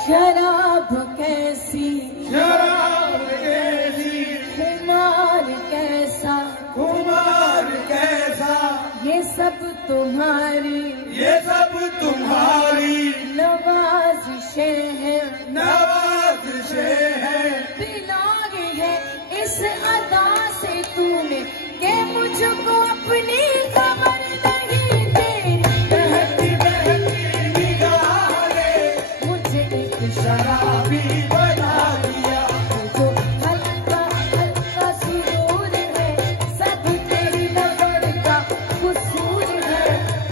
शराब कैसी खुमार कैसा ये सब तुम्हारी नवाज़िशें हैं बिलागी है इस अदा से तूने के मुझको अपनी खबर नहीं तेरी बहती बहती निगाह ने मुझे एक शराबी बना दिया जो हल्का हल्का सुरूर है सब तेरी नजर का कसूर है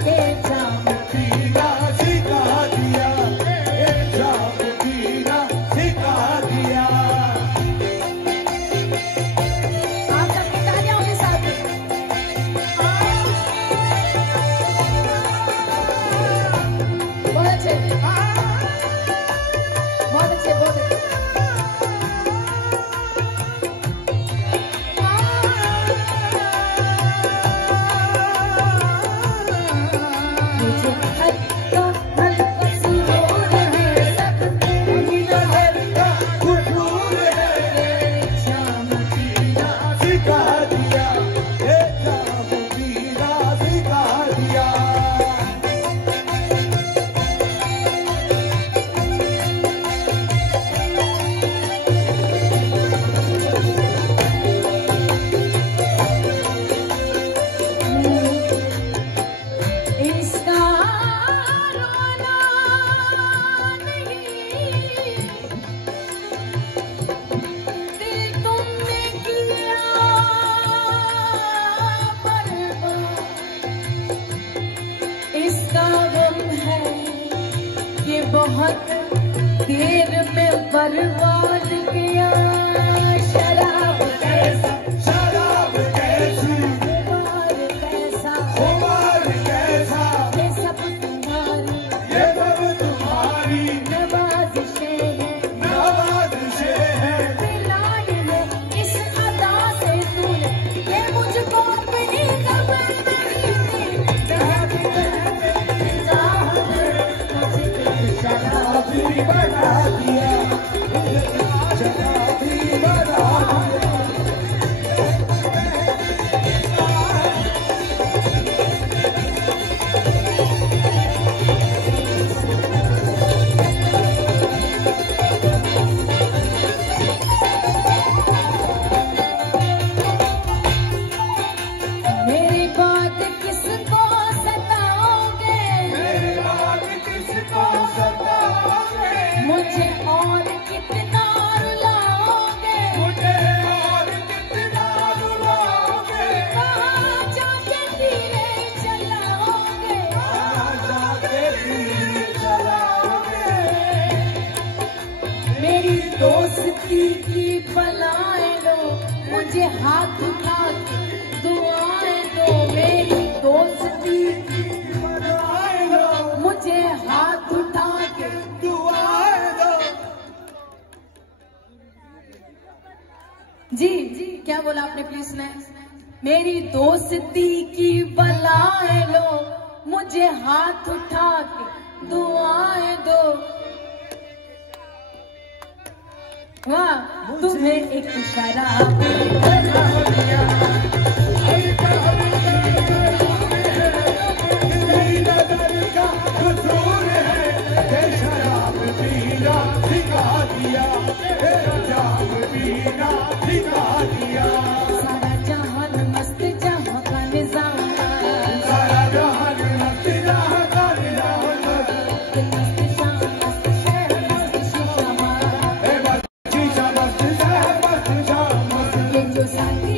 ये जाम पीना सिखा दिया ये जाम पीना सिखा दिया। आप सबकी तालियां के साथ बहुत अच्छे बहुत अच्छे बहुत अच्छे। मुझे हल्का हल्का सुरूर है सब तेरी नजर का कसूर है ये जाम पीना सिखा दिया ये जाम पीना सिखा दिया। इसका रोना नहीं दिल तुमने किया बर्बाद इसका गम है कि बहुत देर में बर्बाद किया। शराब कैसा खुमार कैसा ये सब तुम्हारी नवाज़िशें हैं बिलागी है इस अदा से तूने ये मुझको अपनी खबर नहीं तेरी मुझे एक शराबी बना दिया शराबी बना दिया। मेरी बात किसको सताओगे मुझे और कितना रुलाओगे कहाँ जाके धीरे चलाओगे मेरी दोस्ती की बलाएं दो मुझे हाथ उठा के दुआएं दो मेरी दोस्ती की बलाएं दो मुझे हाथ उठा के दुआएं दो। जी क्या बोला आपने प्लीज ने मेरी दोस्ती की बलाएं लो मुझे हाथ उठा के दुआएं दो वाह, तुम्हें एक शराब बना दिया। सारा जहान मस्त जहां का निजाम, सारा जहान मस्त जहां का निजाम, मस्त शाम मस्त शहर मस्त शीशा, मस्त शीशा मस्त शहर मस्त शाम, ये जो साथी